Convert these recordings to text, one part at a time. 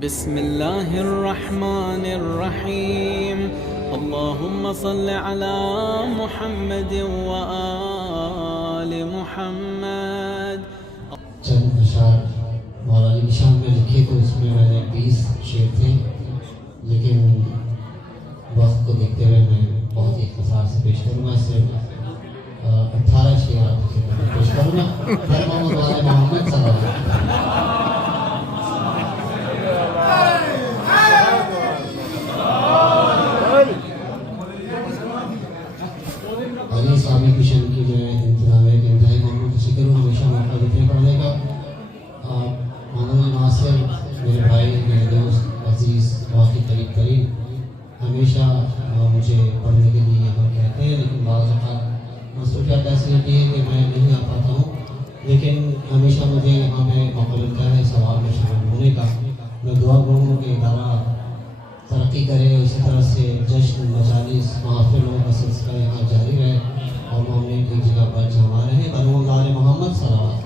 बिस्मिल्लाहिर्रहमानिर्रहीम। अल्लाहुम्मा सल्लि अला मुहम्मद व आलि मुहम्मद। चंद अशार मौलाना की शान में लिखे तो इसमें मैंने 20 शेर थे, लेकिन वक्त को देखते हुए मैं बहुत ही इख्तिसार से पेश करूँगा। सिर्फ 18 शेर आपके पेश करूँगा। मोहम्मद अली सामी किशन की जो है इंतजाम है कि इंतहाई मोहम्मद की शिक्र हमेशा मौका देते पढ़ने का। मोहम्मद नासिर मेरे भाई, मेरे दोस्त, अजीज़, बहुत ही करीब करीब, हमेशा मुझे पढ़ने के लिए यहाँ कहते हैं, लेकिन बाज़ मसरूफियात ऐसी होती है कि मैं नहीं आ पाता हूँ, लेकिन हमेशा मुझे यहाँ पे मौका मिलता है सवाल में शामिल होने का। मैं दुआ करूँगा कि इदारा तरक्की करे, उसी तरह से जश्न मजालिस महफिलों का सिलसिला यहाँ जारी रहे और मोमिन एक जगह पर जमा रहे। बनुदार मोहम्मद सल्लल्लाहु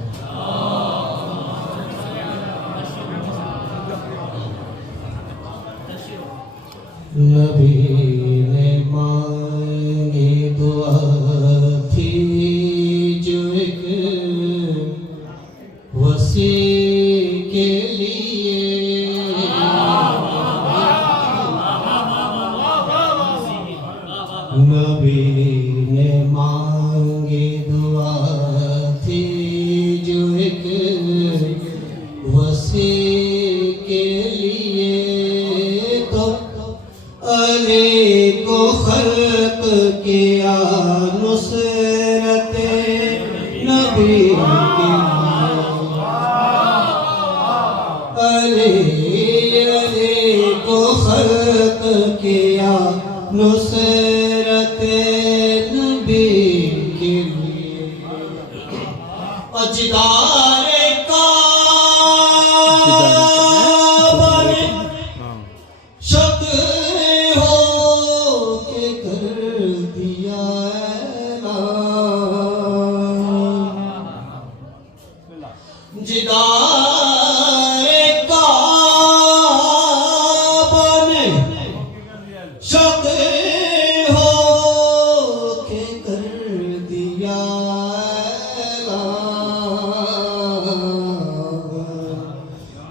नबी ने मांगी दुआ थी जो एक वसी के लिए, नबी ने मांगी दुआ थी जो एक वसी के लिए, तो अली को खल्क किया नुसरत नबी के लिए, अली को खल्क किया नुसरत नबी के लिए। अजदारे का शक हो के कर दिया जिदारे का बने शक हो के कर दिया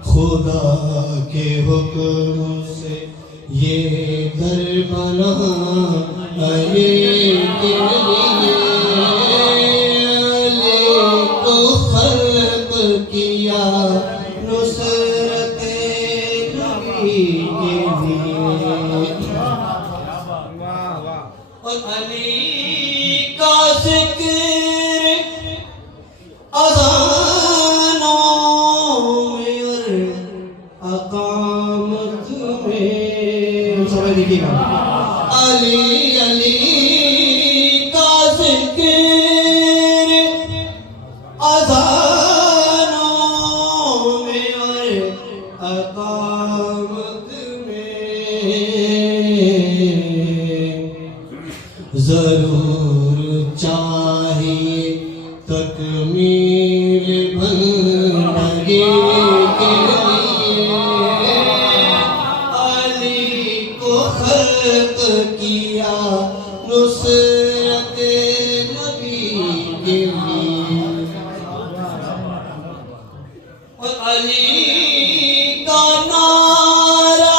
खुदा के हुक्म से ये घर बना अली के लिए, अली को खल्क किया नुसरत नबी के लिए। और अली का जिक्र अज़ानों में और अकामत में, समझ लीजिएगा। अली अली का जिक्र अज़ानों में और अकामत में, जरूर चाहिए तकमील बंदगी के लिए, अली को खल्क किया नुसरत नबी के लिए। और अली का नारा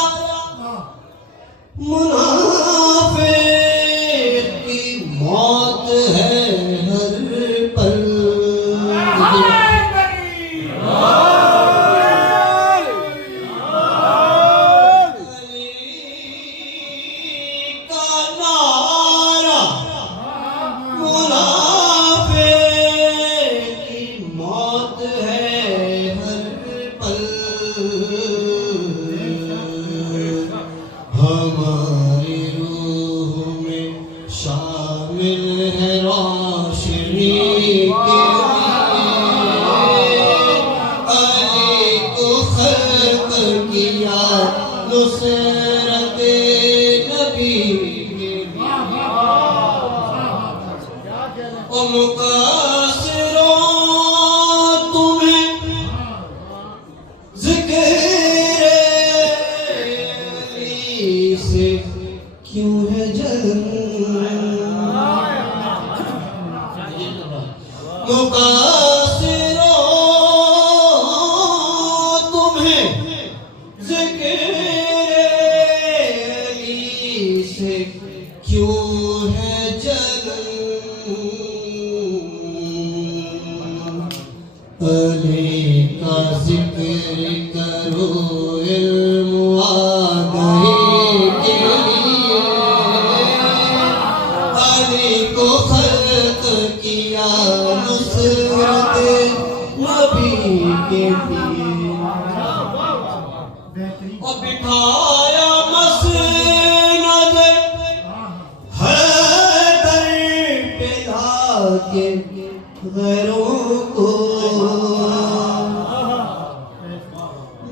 मुनाफिक की मौत है हर पल, हमारी रूह में शामिल है रोशनी के लिए, अली को खल्क किया नुसरत नबी के लिए। ओ मुकासिरों तुम्हें जिक्र ज़िक्र अली से क्यों है जलन, अली का जिक्र करो इल्म आगाही के लिए, अली को खल्क किया नुसरत नबी के लिए, और बिठाया मसनद हैदर पे लाके गैरों को,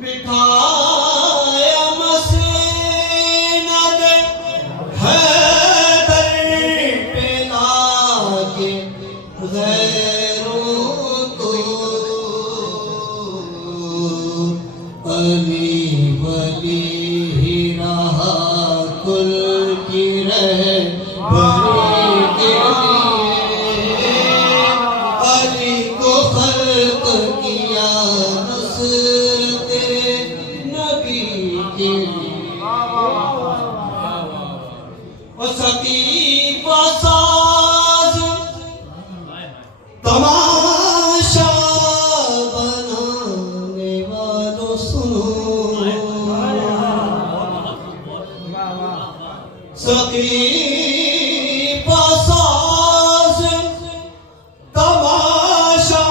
बिठाया मसनद हैदर पे लाके गैरों को, अली वली ही रहा कुल की रहबरी के लिए, अली को खल्क किया नुसरत नबी के लिए, और सकीफा साज तमाशा बनाने वालों सुनो, सकीफा साज तमाशा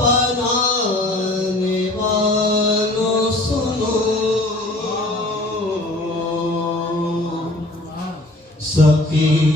बनाने वालों सुनो, सकीफा